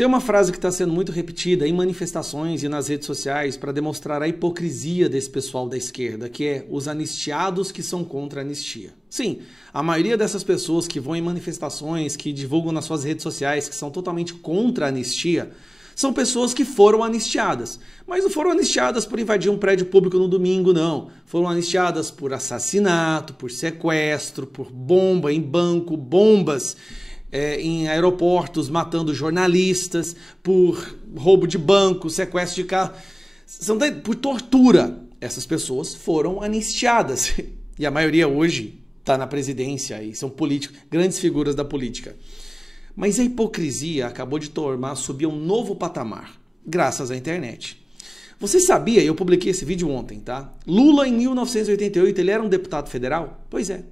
Tem uma frase que está sendo muito repetida em manifestações e nas redes sociais para demonstrar a hipocrisia desse pessoal da esquerda, que é os anistiados que são contra a anistia. Sim, a maioria dessas pessoas que vão em manifestações, que divulgam nas suas redes sociais, que são totalmente contra a anistia, são pessoas que foram anistiadas. Mas não foram anistiadas por invadir um prédio público no domingo, não. Foram anistiadas por assassinato, por sequestro, por bomba em banco, bombas em aeroportos, matando jornalistas, por roubo de banco, sequestro de carro, por tortura. Essas pessoas foram anistiadas. E a maioria hoje está na presidência e são políticos, grandes figuras da política. Mas a hipocrisia acabou de subir a um novo patamar, graças à internet. Você sabia, eu publiquei esse vídeo ontem, tá? Lula, em 1988, ele era um deputado federal? Pois é.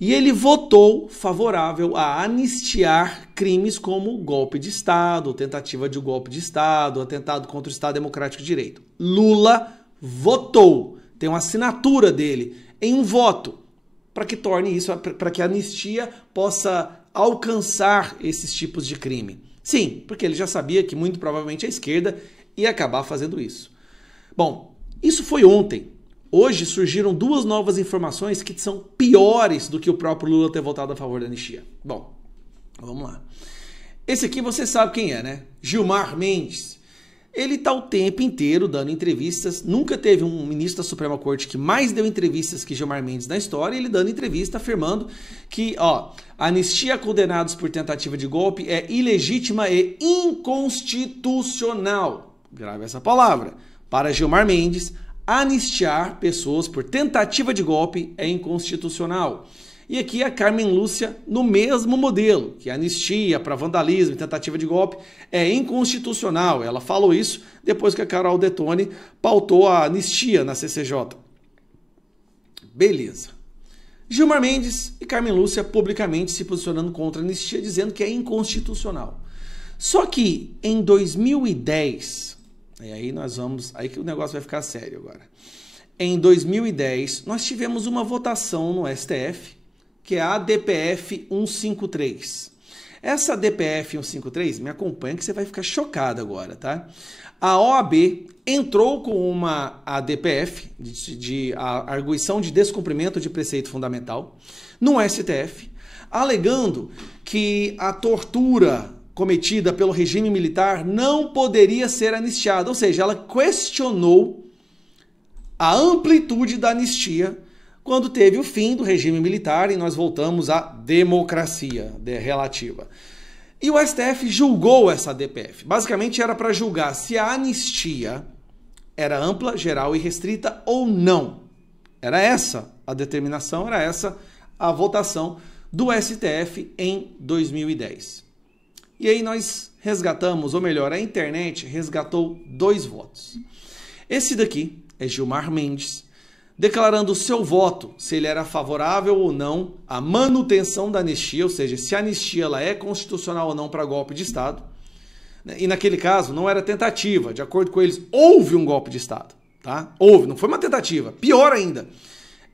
E ele votou favorável a anistiar crimes como golpe de Estado, tentativa de golpe de Estado, atentado contra o Estado Democrático de Direito. Lula votou, tem uma assinatura dele em um voto, para que torne isso, para que a anistia possa alcançar esses tipos de crime. Sim, porque ele já sabia que muito provavelmente a esquerda ia acabar fazendo isso. Bom, isso foi ontem. Hoje surgiram duas novas informações que são piores do que o próprio Lula ter votado a favor da anistia. Bom, vamos lá. Esse aqui você sabe quem é, né? Gilmar Mendes. Ele está o tempo inteiro dando entrevistas. Nunca teve um ministro da Suprema Corte que mais deu entrevistas que Gilmar Mendes na história. Ele dando entrevista afirmando que a anistia a condenados por tentativa de golpe é ilegítima e inconstitucional. Grave essa palavra. Para Gilmar Mendes, anistiar pessoas por tentativa de golpe é inconstitucional. E aqui a Carmen Lúcia no mesmo modelo, que a anistia para vandalismo e tentativa de golpe é inconstitucional. Ela falou isso depois que a Carol Detone pautou a anistia na CCJ. Beleza. Gilmar Mendes e Carmen Lúcia publicamente se posicionando contra a anistia, dizendo que é inconstitucional. Só que em 2010, e aí aí que o negócio vai ficar sério agora. Em 2010, nós tivemos uma votação no STF, que é a DPF 153. Essa DPF 153, me acompanha que você vai ficar chocado agora, tá? A OAB entrou com uma ADPF, de arguição de descumprimento de preceito fundamental, no STF, alegando que a tortura cometida pelo regime militar não poderia ser anistiada, ou seja, ela questionou a amplitude da anistia quando teve o fim do regime militar e nós voltamos à democracia relativa. E o STF julgou essa DPF. Basicamente era para julgar se a anistia era ampla, geral e restrita ou não. Era essa a determinação, era essa a votação do STF em 2010. E aí nós resgatamos, ou melhor, a internet resgatou dois votos. Esse daqui é Gilmar Mendes, declarando o seu voto, se ele era favorável ou não à manutenção da anistia, ou seja, se a anistia ela é constitucional ou não para golpe de Estado. E naquele caso não era tentativa, de acordo com eles, houve um golpe de Estado. Tá? Houve, não foi uma tentativa, pior ainda.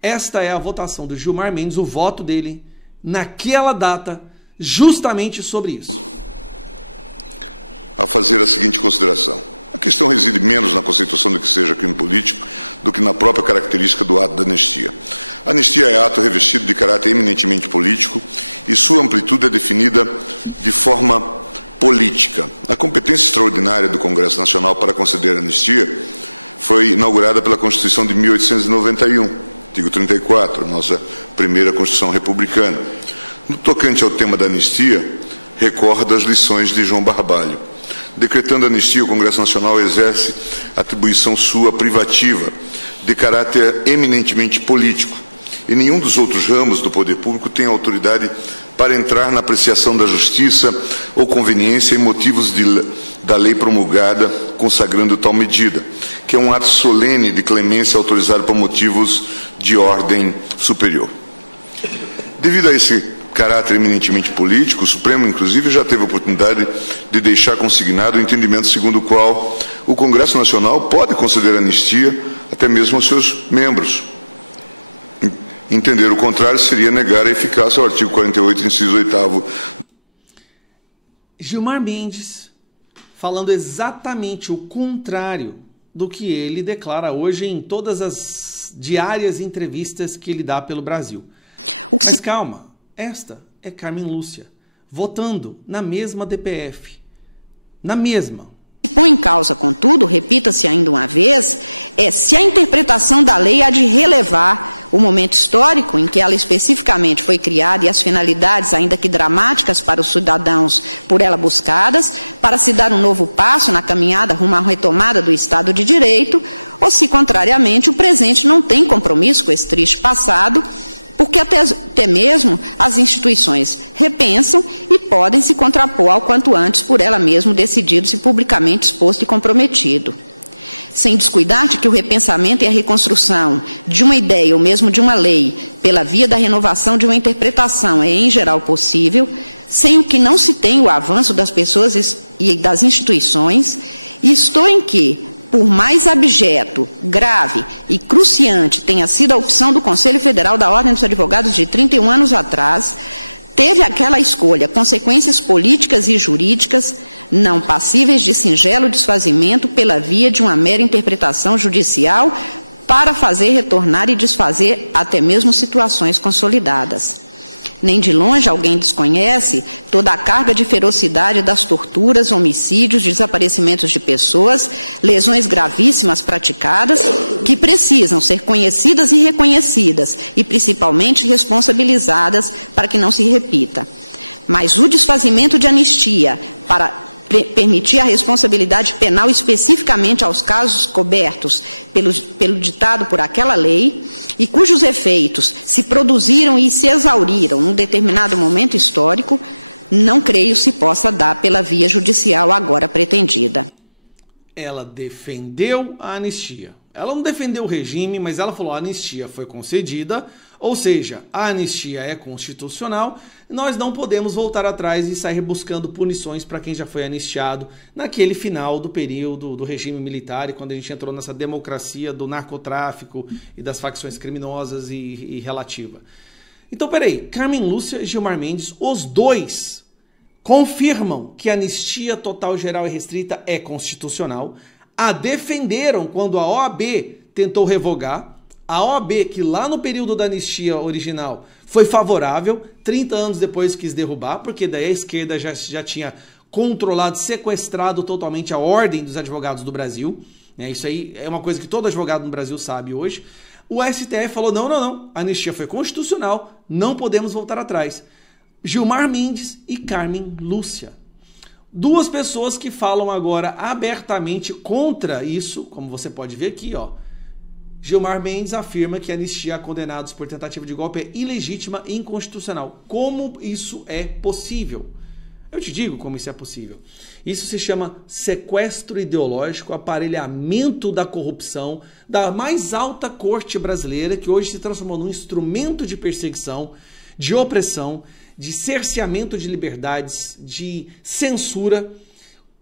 Esta é a votação do Gilmar Mendes, o voto dele naquela data, justamente sobre isso. A fazer a seguinte consideração. A questão reside menos na conceituação do que seja crime político do que na própria característica do ato da anistia. A anistia é ato revestido de caráter eminentemente político e sua amplitude é definida de forma política. A competência extraordinária do Congresso Nacional para conceder a anistia foi inaugurada pela Constituição de 1891, artigo 34, nossa primeira Constituição republicana. No tocante ao tema da anistia, recorda as lições de João Barbalho. Decretando a anistia, o Congresso Nacional exerce atribuição sua privativa, de caráter eminentemente político, e nenhum dos outros ramos do poder público tem autoridade para entrar na apreciação da justiça ou conveniência em motivos da lei promulgada consagrando tal medida, que é um ato solene de clemência autorizado por motivos de ordem superior. Devido a esse caráter eminentemente político, o Supremo, inclusive, já teve a oportunidade de deixar consignado o entendimento segundo o qual o Congresso Nacional pode conceder anistia até mesmo aos seus membros. Entender o contrário seria negar a eficácia ao artigo 48, inciso 8º. Gilmar Mendes falando exatamente o contrário do que ele declara hoje em todas as diárias entrevistas que ele dá pelo Brasil. Mas calma, esta é Carmen Lúcia, votando na mesma DPF. Na mesma. O que põe em causa, contudo, repita-se ainda uma vez, é se a interpretação da lei há de relevar o momento histórico em que ela especificamente foi criada e as finalidades, ainda que dramáticas para os cidadãos por ela buscadas, para se dar um novo passo na caminhada rumo à retomada do Estado de Direito, ou se, contrariamente, o presente não tem compromisso com esse triste passado, porque até mesmo as instituições repensam e podem se contrapor ao quanto antes por ela mesma decidido-se publicamente exposto e comprometido. Sem descuidar de que o repensamento e a reconstrução de uma ideia ou mesmo de uma lei pela via da renovação de uma interpretação é em geral possível, sem o que não se tem o avanço das pessoas e das instituições, e estou em que, por mais abjeto, grave e cruciante tenha sido a opção do Conselho Federal da Ordem dos Advogados de 31 anos atrás, teve aquela escolha consequências políticas e jurídicas não passíveis de singelo desfazimento pela via de uma mera interpretação judicial para fazer retornar e desfazer até mesmo situações consolidadas. Nem de longe alguém desconhece toda a carga de ferocidade das torturas, homicídios, desaparecimentos de pessoas, lesões gravíssimas praticadas, que precisam ser conhecidas e reconhecidas, e principalmente responsabilizadas para que não se repita. Mas o desfazimento de anistia para permitir a responsabilidade penal especificamente aos casos cobertos pelo ditado por aquela lei e cujos efeitos se produziram e se exauriram num determinado momento histórico, não creio se possa dar pela via judicial agora pretendida. Ela defendeu a anistia. Ela não defendeu o regime, mas ela falou: a anistia foi concedida, ou seja, a anistia é constitucional, nós não podemos voltar atrás e sair buscando punições para quem já foi anistiado naquele final do período do regime militar e quando a gente entrou nessa democracia do narcotráfico e das facções criminosas e relativa. Então, peraí, Carmen Lúcia e Gilmar Mendes, os dois confirmam que a anistia total, geral e restrita é constitucional, a defenderam quando a OAB tentou revogar. A OAB, que lá no período da anistia original foi favorável, 30 anos depois quis derrubar, porque daí a esquerda já tinha controlado, sequestrado totalmente a ordem dos advogados do Brasil. Isso aí é uma coisa que todo advogado no Brasil sabe hoje. O STF falou: não, a anistia foi constitucional, não podemos voltar atrás. Gilmar Mendes e Carmen Lúcia. Duas pessoas que falam agora abertamente contra isso, como você pode ver aqui, ó. Gilmar Mendes afirma que a anistia a condenados por tentativa de golpe é ilegítima e inconstitucional. Como isso é possível? Eu te digo como isso é possível. Isso se chama sequestro ideológico, aparelhamento da corrupção da mais alta corte brasileira, que hoje se transformou num instrumento de perseguição, de opressão, de cerceamento de liberdades, de censura,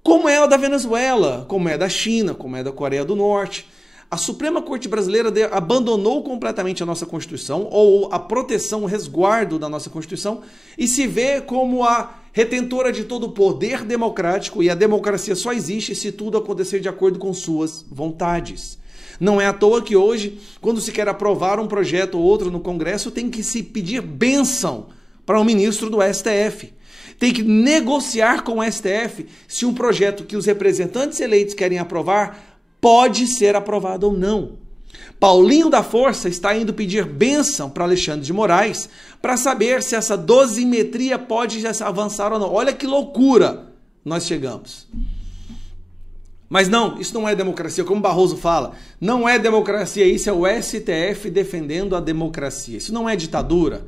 como é a da Venezuela, como é da China, como é da Coreia do Norte. A Suprema Corte Brasileira abandonou completamente a nossa Constituição, ou a proteção, o resguardo da nossa Constituição, e se vê como a retentora de todo o poder democrático, e a democracia só existe se tudo acontecer de acordo com suas vontades. Não é à toa que hoje, quando se quer aprovar um projeto ou outro no Congresso, tem que se pedir bênção para um ministro do STF. Tem que negociar com o STF se um projeto que os representantes eleitos querem aprovar pode ser aprovado ou não. Paulinho da Força está indo pedir bênção para Alexandre de Moraes para saber se essa dosimetria pode avançar ou não. Olha que loucura nós chegamos. Mas não, isso não é democracia, como Barroso fala. Não é democracia, isso é o STF defendendo a democracia. Isso não é ditadura.